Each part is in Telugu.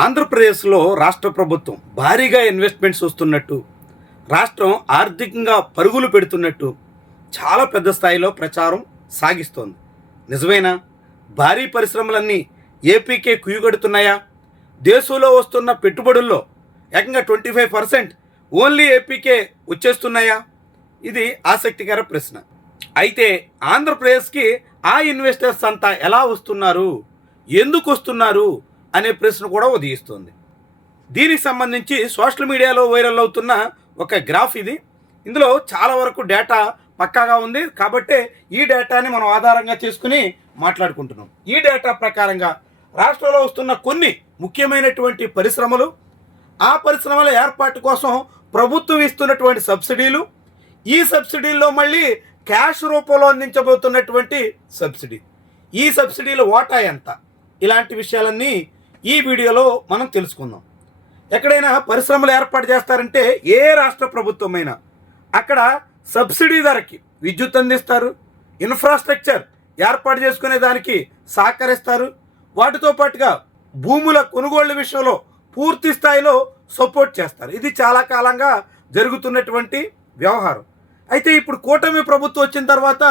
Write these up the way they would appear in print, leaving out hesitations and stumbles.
ఆంధ్రప్రదేశ్లో రాష్ట్ర ప్రభుత్వం భారీగా ఇన్వెస్ట్మెంట్స్ వస్తున్నట్టు, రాష్ట్రం ఆర్థికంగా పరుగులు పెడుతున్నట్టు చాలా పెద్ద స్థాయిలో ప్రచారం సాగిస్తోంది. నిజమేనా? భారీ పరిశ్రమలన్నీ ఏపీకే కుయ్యగడుతున్నాయా? దేశంలో వస్తున్న పెట్టుబడుల్లో ఏకంగా 25% ఓన్లీ ఏపీకే వచ్చేస్తున్నాయా? ఇది ఆసక్తికర ప్రశ్న. అయితే ఆంధ్రప్రదేశ్కి ఆ ఇన్వెస్టర్స్ అంతా ఎలా వస్తున్నారు, ఎందుకు వస్తున్నారు అనే ప్రశ్న కూడా ఉదయిస్తుంది. దీనికి సంబంధించి సోషల్ మీడియాలో వైరల్ అవుతున్న ఒక గ్రాఫ్ ఇది. ఇందులో చాలా వరకు డేటా పక్కాగా ఉంది కాబట్టి ఈ డేటాని మనం ఆధారంగా చేసుకుని మాట్లాడుకుంటున్నాం. ఈ డేటా ప్రకారంగా రాష్ట్రంలో వస్తున్న కొన్ని ముఖ్యమైనటువంటి పరిశ్రమలు, ఆ పరిశ్రమల ఏర్పాటు కోసం ప్రభుత్వం ఇస్తున్నటువంటి సబ్సిడీలు, ఈ సబ్సిడీల్లో మళ్ళీ క్యాష్ రూపంలో అందించబోతున్నటువంటి సబ్సిడీ, ఈ సబ్సిడీల వాటా ఎంత, ఇలాంటి విషయాలన్నీ ఈ వీడియోలో మనం తెలుసుకుందాం. ఎక్కడైనా పరిశ్రమలు ఏర్పాటు చేస్తారంటే ఏ రాష్ట్ర ప్రభుత్వమైనా అక్కడ సబ్సిడీ ధరకి విద్యుత్ అందిస్తారు, ఇన్ఫ్రాస్ట్రక్చర్ ఏర్పాటు చేసుకునే దానికి సహకరిస్తారు, వాటితో పాటుగా భూముల కొనుగోళ్ల విషయంలో పూర్తి స్థాయిలో సపోర్ట్ చేస్తారు. ఇది చాలా కాలంగా జరుగుతున్నటువంటి వ్యవహారం. అయితే ఇప్పుడు కూటమి ప్రభుత్వం వచ్చిన తర్వాత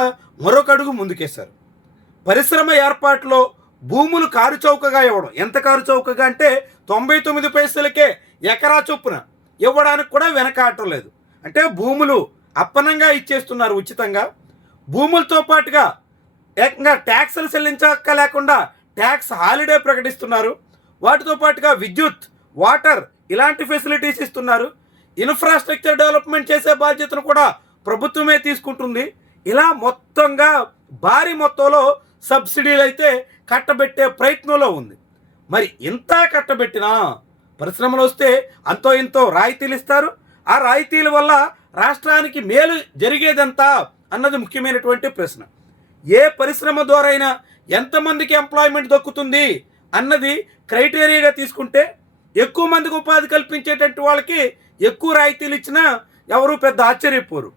మరొక అడుగు ముందుకేశారు. పరిశ్రమ ఏర్పాటులో భూములు కారు చౌకగా ఇవ్వడం. ఎంత కారు చౌకగా అంటే 99 పైసలకే ఎకరా చొప్పున ఇవ్వడానికి కూడా వెనకాడటం లేదు. అంటే భూములు అప్పనంగా ఇచ్చేస్తున్నారు ఉచితంగా. భూములతో పాటుగా ఏకంగా ట్యాక్సులు చెల్లించక లేకుండా ట్యాక్స్ హాలిడే ప్రకటిస్తున్నారు. వాటితో పాటుగా విద్యుత్, వాటర్ ఇలాంటి ఫెసిలిటీస్ ఇస్తున్నారు. ఇన్ఫ్రాస్ట్రక్చర్ డెవలప్మెంట్ చేసే బాధ్యతను కూడా ప్రభుత్వమే తీసుకుంటుంది. ఇలా మొత్తంగా భారీ మొత్తంలో సబ్సిడీలు అయితే కట్టబెట్టే ప్రయత్నంలో ఉంది. మరి ఇంత కట్టబెట్టినా పరిశ్రమలు వస్తే అంతో ఇంతో రాయితీలు ఇస్తారు. ఆ రాయితీల వల్ల రాష్ట్రానికి మేలు జరిగేదంతా అన్నది ముఖ్యమైనటువంటి ప్రశ్న. ఏ పరిశ్రమ ద్వారా అయినా ఎంతమందికి ఎంప్లాయ్మెంట్ దక్కుతుంది అన్నది క్రైటీరియాగా తీసుకుంటే ఎక్కువ మందికి ఉపాధి కల్పించేటట్టు వాళ్ళకి ఎక్కువ రాయితీలు ఇచ్చినా ఎవరు పెద్ద ఆశ్చర్యపోరు.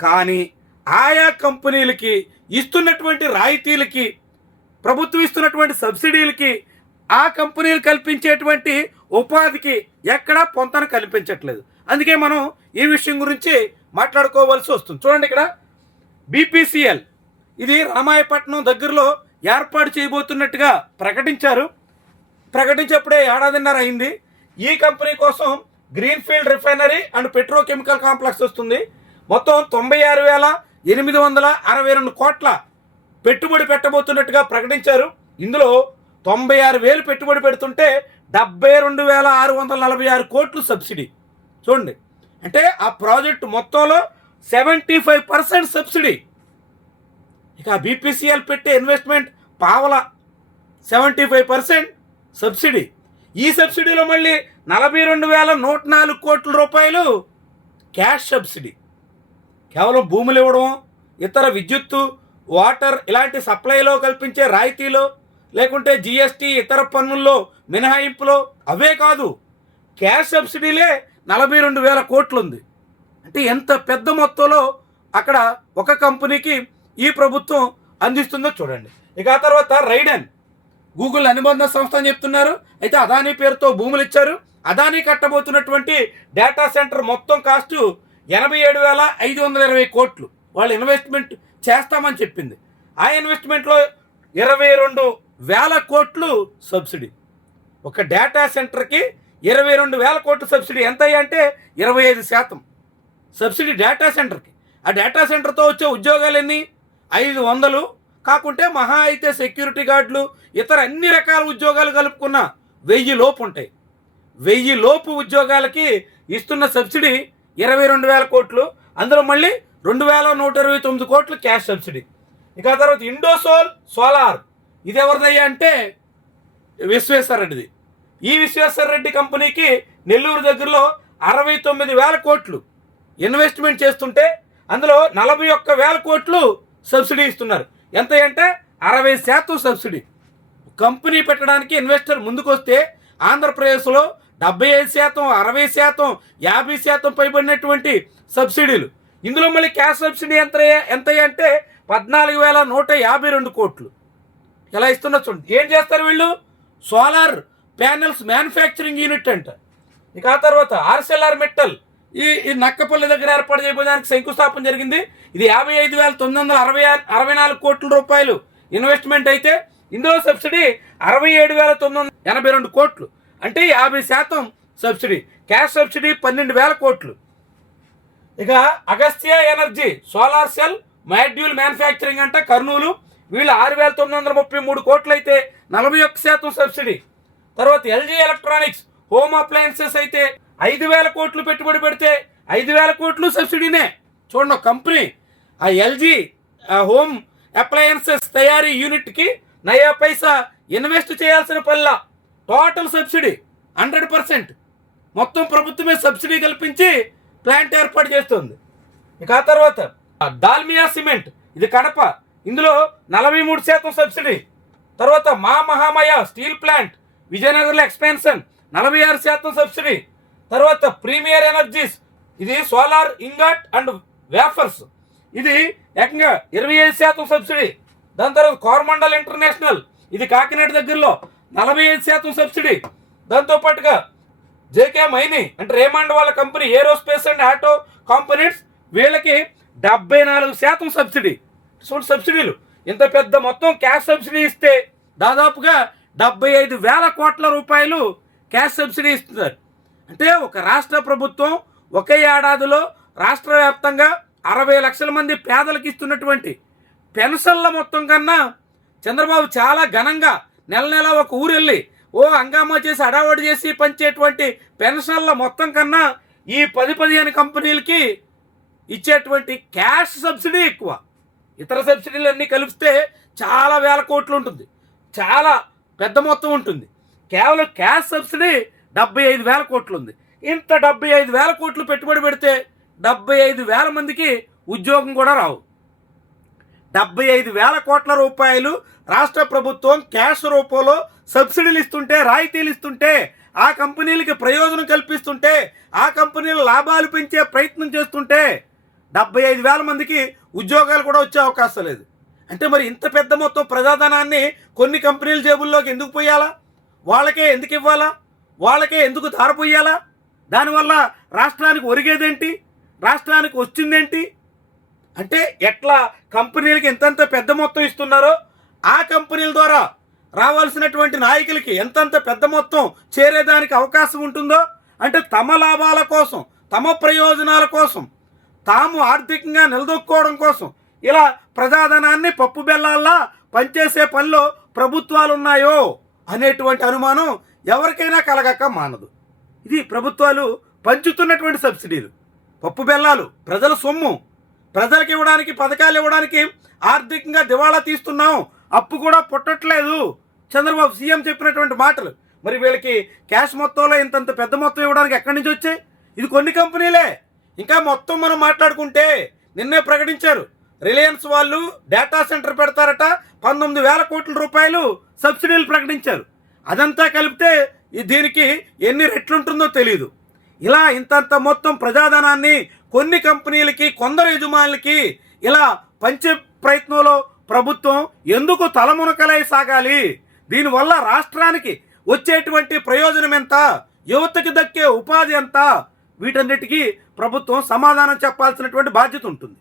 కానీ ఆయా కంపెనీలకి ఇస్తున్నటువంటి రాయితీలకి, ప్రభుత్వం ఇస్తున్నటువంటి సబ్సిడీలకి, ఆ కంపెనీలు కల్పించేటువంటి ఉపాధికి ఎక్కడా పొంతన కల్పించట్లేదు. అందుకే మనం ఈ విషయం గురించి మాట్లాడుకోవాల్సి వస్తుంది. చూడండి, ఇక్కడ బీపీసీఎల్ ఇది రామాయపట్నం దగ్గరలో ఏర్పాటు చేయబోతున్నట్టుగా ప్రకటించారు. ప్రకటించేప్పుడే ఏడాదిన్నర అయింది. ఈ కంపెనీ కోసం greenfield refinery and petrochemical complex వస్తుంది. మొత్తం 96,862 కోట్ల పెట్టుబడి పెట్టబోతున్నట్టుగా ప్రకటించారు. ఇందులో 96,000 పెట్టుబడి పెడుతుంటే 72,646 కోట్లు సబ్సిడీ. చూడండి, అంటే ఆ ప్రాజెక్టు మొత్తంలో 75% సబ్సిడీ. ఇక బీపీసీఎల్ పెట్టే ఇన్వెస్ట్మెంట్ పావల 75% సబ్సిడీ. ఈ సబ్సిడీలో మళ్ళీ 42,104 కోట్ల రూపాయలు క్యాష్ సబ్సిడీ. కేవలం భూములు ఇవ్వడం, ఇతర విద్యుత్తు, వాటర్ ఇలాంటి సప్లైలో కల్పించే రాయితీలో, లేకుంటే జిఎస్టీ ఇతర పన్నుల్లో మినహాయింపులో అవే కాదు, క్యాష్ సబ్సిడీలే 42,000 కోట్లు ఉంది. అంటే ఎంత పెద్ద మొత్తంలో అక్కడ ఒక కంపెనీకి ఈ ప్రభుత్వం అందిస్తుందో చూడండి. ఇక ఆ తర్వాత రైడెన్ గూగుల్ అనుబంధ సంస్థ అని చెప్తున్నారు. అయితే అదానీ పేరుతో భూములు ఇచ్చారు. అదానీ కట్టబోతున్నటువంటి డేటా సెంటర్ మొత్తం కాస్ట్ 87,520 కోట్లు వాళ్ళు ఇన్వెస్ట్మెంట్ చేస్తామని చెప్పింది. ఆ ఇన్వెస్ట్మెంట్లో 22,000 కోట్లు సబ్సిడీ. ఒక డేటా సెంటర్కి 22,000 కోట్లు సబ్సిడీ. ఎంత అంటే 25% సబ్సిడీ డేటా సెంటర్కి. ఆ డేటా సెంటర్తో వచ్చే ఉద్యోగాలు ఎన్ని? 500 కాకుంటే మహా అయితే సెక్యూరిటీ గార్డులు, ఇతర అన్ని రకాల ఉద్యోగాలు కలుపుకున్న 1000 లోపు ఉంటాయి. 1000 లోపు ఉద్యోగాలకి ఇస్తున్న సబ్సిడీ 22,000 కోట్లు. అందులో మళ్ళీ 2,129 కోట్లు క్యాష్ సబ్సిడీ. ఇక ఆ తర్వాత ఇండోసోల్ సోలార్ ఇది ఎవరిదయ్యా అంటే విశ్వేశ్వర రెడ్డిది. ఈ విశ్వేశ్వర రెడ్డి కంపెనీకి నెల్లూరు దగ్గరలో 69,000 కోట్లు ఇన్వెస్ట్మెంట్ చేస్తుంటే అందులో 41,000 కోట్లు సబ్సిడీ ఇస్తున్నారు. ఎంత అంటే 60% సబ్సిడీ. కంపెనీ పెట్టడానికి ఇన్వెస్టర్ ముందుకొస్తే ఆంధ్రప్రదేశ్లో 75%, 60%, 50% పైబడినటువంటి సబ్సిడీలు. ఇందులో మళ్ళీ క్యాష్ సబ్సిడీ ఎంత అంటే 14,152 కోట్లు. ఎలా ఇస్తున్నా చూడండి. ఏం చేస్తారు వీళ్ళు? సోలార్ ప్యానెల్స్ మ్యానుఫ్యాక్చరింగ్ యూనిట్ అంట. ఇక ఆ తర్వాత ఆర్సెల్ఆర్ మెటల్ ఈ నక్కపల్లి దగ్గర ఏర్పాటు చేయడానికి శంకుస్థాపన జరిగింది. ఇది 55,964 కోట్ల రూపాయలు ఇన్వెస్ట్మెంట్ అయితే ఇందులో సబ్సిడీ 67,982 కోట్లు, అంటే 50% సబ్సిడీ. క్యాష్ సబ్సిడీ 12,000 కోట్లు. ఇక Agastya energy solar cell module manufacturing అంట కర్నూలు, వీళ్ళు 6,933 కోట్లు అయితే 41% సబ్సిడీ. తర్వాత ఎల్జీ ఎలక్ట్రానిక్స్ హోమ్ అప్లయన్సెస్ అయితే 5,000 కోట్లు పెట్టుబడి పెడితే 5,000 కోట్లు సబ్సిడీనే. చూడండి, ఒక కంపెనీ ఆ ఎల్జీ హోమ్ అప్లయన్సెస్ తయారీ యూనిట్కి నయా పైసా ఇన్వెస్ట్ చేయాల్సిన పనిలా, టోటల్ సబ్సిడీ 100%. మొత్తం ప్రభుత్వమే సబ్సిడీ కల్పించి ప్లాంట్ ఏర్పాటు చేస్తుంది. ఇక ఆ తర్వాత దాల్మియా సిమెంట్, ఇది కడప, ఇందులో 43% సబ్సిడీ. తర్వాత మా మహామయ స్టీల్ ప్లాంట్ విజయనగరంలో ఎక్స్పాన్షన్ 46% సబ్సిడీ. తర్వాత ప్రీమియర్ ఎనర్జీస్, ఇది సోలార్ ఇంగాట్ అండ్ వేఫర్స్, ఇది ఏకంగా 25% సబ్సిడీ. దాని తర్వాత కోరమండల్ ఇంటర్నేషనల్, ఇది కాకినాడ దగ్గరలో 45% సబ్సిడీ. దాంతోపాటుగా జేకే మైని అంటే రేమండ్ వాళ్ళ company aerospace and auto components, వీళ్ళకి 74% సబ్సిడీ. సబ్సిడీలు ఇంత పెద్ద మొత్తం క్యాష్ సబ్సిడీ ఇస్తే దాదాపుగా 75,000 కోట్ల రూపాయలు క్యాష్ సబ్సిడీ ఇస్తున్నారు. అంటే ఒక రాష్ట్ర ప్రభుత్వం ఒకే ఏడాదిలో రాష్ట్ర వ్యాప్తంగా 60 లక్షల మంది పేదలకు ఇస్తున్నటువంటి పెన్షన్ల మొత్తం కన్నా చంద్రబాబు చాలా ఘనంగా నెల నెల ఒక ఊరు వెళ్ళి హంగామా చేసి అడావడి చేసి పంచేటువంటి పెన్షన్ల మొత్తం కన్నా ఈ 10-15 కంపెనీలకి ఇచ్చేటువంటి క్యాష్ సబ్సిడీ ఎక్కువ. ఇతర సబ్సిడీలు అన్నీ కలిపితే చాలా వేల కోట్లు ఉంటుంది, చాలా పెద్ద మొత్తం ఉంటుంది. కేవలం క్యాష్ సబ్సిడీ 75,000 కోట్లు ఉంది. ఇంత 75,000 కోట్లు పెట్టుబడి పెడితే 75,000 మందికి ఉద్యోగం కూడా రావు. 75,000 కోట్ల రూపాయలు రాష్ట్ర ప్రభుత్వం క్యాష్ రూపంలో సబ్సిడీలు ఇస్తుంటే, రాయితీలు ఇస్తుంటే, ఆ కంపెనీలకి ప్రయోజనం కల్పిస్తుంటే, ఆ కంపెనీలు లాభాలు పెంచే ప్రయత్నం చేస్తుంటే 75,000 మందికి ఉద్యోగాలు కూడా వచ్చే అవకాశం లేదు. అంటే మరి ఇంత పెద్ద మొత్తం ప్రజాధనాన్ని కొన్ని కంపెనీల జేబుల్లోకి ఎందుకు పోయాలా? వాళ్ళకే ఎందుకు ఇవ్వాలా? వాళ్ళకే ఎందుకు ధారపోయాలా? దానివల్ల రాష్ట్రానికి ఒరిగేదేంటి? రాష్ట్రానికి వచ్చిందేంటి? అంటే ఎట్లా కంపెనీలకి ఎంతంత పెద్ద మొత్తం ఇస్తున్నారో ఆ కంపెనీల ద్వారా రావాల్సినటువంటి నాయకులకి ఎంతంత పెద్ద మొత్తం చేరేదానికి అవకాశం ఉంటుందో, అంటే తమ లాభాల కోసం, తమ ప్రయోజనాల కోసం, తాము ఆర్థికంగా నిలదొక్కుకోవడం కోసం ఇలా ప్రజాధనాన్ని పప్పు బెల్లాల్లా పనిచేసే పనిలో ప్రభుత్వాలు ఉన్నాయో అనేటువంటి అనుమానం ఎవరికైనా కలగక మానదు. ఇది ప్రభుత్వాలు పంచుతున్నటువంటి సబ్సిడీలు, పప్పు బెల్లాలు, ప్రజల సొమ్ము, ప్రజలకు ఇవ్వడానికి, పథకాలు ఇవ్వడానికి ఆర్థికంగా దివాళా తీస్తున్నాం, అప్పు కూడా పుట్టట్లేదు. చంద్రబాబు సీఎం చెప్పినటువంటి మాటలు. మరి వీళ్ళకి క్యాష్ మొత్తంలో ఇంతంత పెద్ద మొత్తం ఇవ్వడానికి ఎక్కడి నుంచి వచ్చాయి? ఇది కొన్ని కంపెనీలే. ఇంకా మొత్తం మనం మాట్లాడుకుంటే నిన్నే ప్రకటించారు, రిలయన్స్ వాళ్ళు డేటా సెంటర్ పెడతారట, 19,000 కోట్ల రూపాయలు సబ్సిడీలు ప్రకటించారు. అదంతా కలిపితే దీనికి ఎన్ని రెట్లుంటుందో తెలియదు. ఇలా ఇంతంత మొత్తం ప్రజాధనాన్ని కొన్ని కంపెనీలకి, కొందరు యజమానులకి ఇలా పంచే ప్రయత్నంలో ప్రభుత్వం ఎందుకు తలమునకలై సాగాలి? దీనివల్ల రాష్ట్రానికి వచ్చేటువంటి ప్రయోజనం ఎంత? యువతకి దక్కే ఉపాధి ఎంత? వీటన్నిటికీ ప్రభుత్వం సమాధానం చెప్పాల్సినటువంటి బాధ్యత ఉంటుంది.